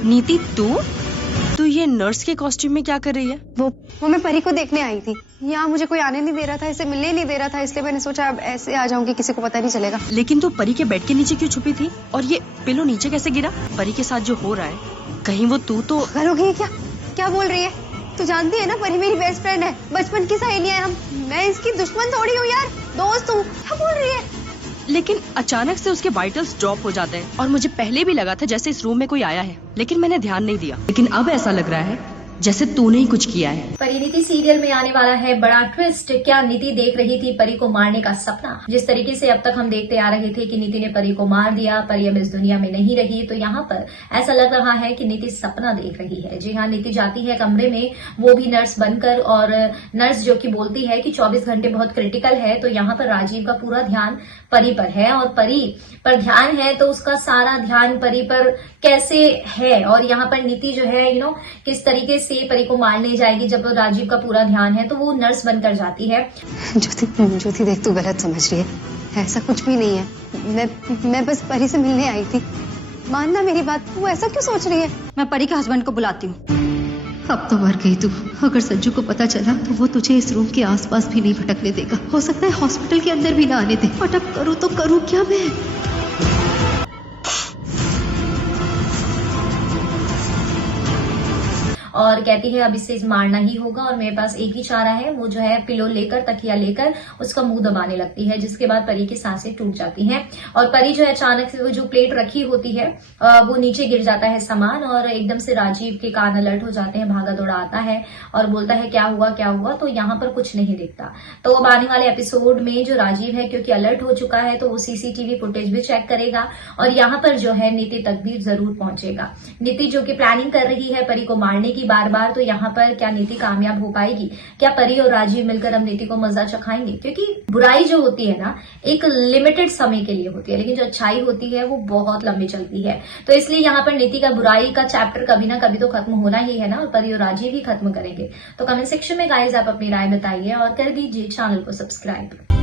नीति तू ये नर्स के कॉस्ट्यूम में क्या कर रही है? वो मैं परी को देखने आई थी। यहाँ मुझे कोई आने नहीं दे रहा था, इसे मिलने ही नहीं दे रहा था, इसलिए मैंने सोचा अब ऐसे आ जाऊंगी, किसी को पता नहीं चलेगा। लेकिन तू परी के बेड के नीचे क्यों छुपी थी? और ये पिलो नीचे कैसे गिरा? परी के साथ जो हो रहा है, कहीं वो तू तो करोगी क्या? क्या बोल रही है? तू जानती है ना परी मेरी बेस्ट फ्रेंड है, बचपन की सहेली है हम। मैं इसकी दुश्मन थोड़ी हूँ यार, दोस्त हूँ। क्या बोल रही है? लेकिन अचानक से उसके वाइटल्स ड्रॉप हो जाते हैं और मुझे पहले भी लगा था जैसे इस रूम में कोई आया है, लेकिन मैंने ध्यान नहीं दिया। लेकिन अब ऐसा लग रहा है जैसे तूने ही कुछ किया है। परिणीति सीरियल में आने वाला है बड़ा ट्विस्ट। क्या नीति देख रही थी परी को मारने का सपना? जिस तरीके से अब तक हम देखते आ रहे थे कि नीति ने परी को मार दिया, परी अब इस दुनिया में नहीं रही, तो यहाँ पर ऐसा लग रहा है कि नीति सपना देख रही है। जी हाँ, नीति जाती है कमरे में, वो भी नर्स बनकर, और नर्स जो कि बोलती है कि 24 घंटे बहुत क्रिटिकल है। तो यहाँ पर राजीव का पूरा ध्यान परी पर है, और परी पर ध्यान है तो उसका सारा ध्यान परी पर कैसे है। और यहाँ पर नीति जो है किस तरीके से परी को मारने जाएगी जब राजीव का पूरा ध्यान है, तो वो नर्स बनकर जाती है। ज्योति देख, तू गलत समझ रही है, ऐसा कुछ भी नहीं है। मैं बस परी से मिलने आई थी। मानना मेरी बात, वो ऐसा क्यों सोच रही है? मैं परी के हस्बैंड को बुलाती हूँ। अब तो मर गई तू। अगर संजू को पता चला तो वो तुझे इस रूम के आसपास भी नहीं भटकने देगा। हो सकता है हॉस्पिटल के अंदर भी ना आने दे। और अब करूँ तो करूँ क्या मैं? और कहती है अब इसे मारना ही होगा, और मेरे पास एक ही चारा है, वो जो है पिलो लेकर, तकिया लेकर उसका मुंह दबाने लगती है, जिसके बाद परी की सांसें टूट जाती हैं। और परी जो है अचानक से वो जो प्लेट रखी होती है वो नीचे गिर जाता है सामान, और एकदम से राजीव के कान अलर्ट हो जाते हैं, भागा दौड़ा आता है और बोलता है क्या हुआ क्या हुआ। तो यहाँ पर कुछ नहीं दिखता। तो अब आने वाले एपिसोड में जो राजीव है, क्योंकि अलर्ट हो चुका है, तो वो सीसीटीवी फुटेज भी चेक करेगा, और यहाँ पर जो है नीति तक भी जरूर पहुंचेगा। नीति जो कि प्लानिंग कर रही है परी को मारने की बार बार, तो यहाँ पर क्या नीति कामयाब हो पाएगी? क्या परी और राजीव मिलकर अब नीति को मजा चखाएंगे? क्योंकि बुराई जो होती है ना, एक लिमिटेड समय के लिए होती है, लेकिन जो अच्छाई होती है वो बहुत लंबी चलती है। तो इसलिए यहाँ पर नीति का बुराई का चैप्टर कभी ना कभी तो खत्म होना ही है ना, और परी और राजीव ही खत्म करेंगे। तो कमेंट सेक्शन में गाइस आप अपनी राय बताइए और कर दीजिए चैनल को सब्सक्राइब।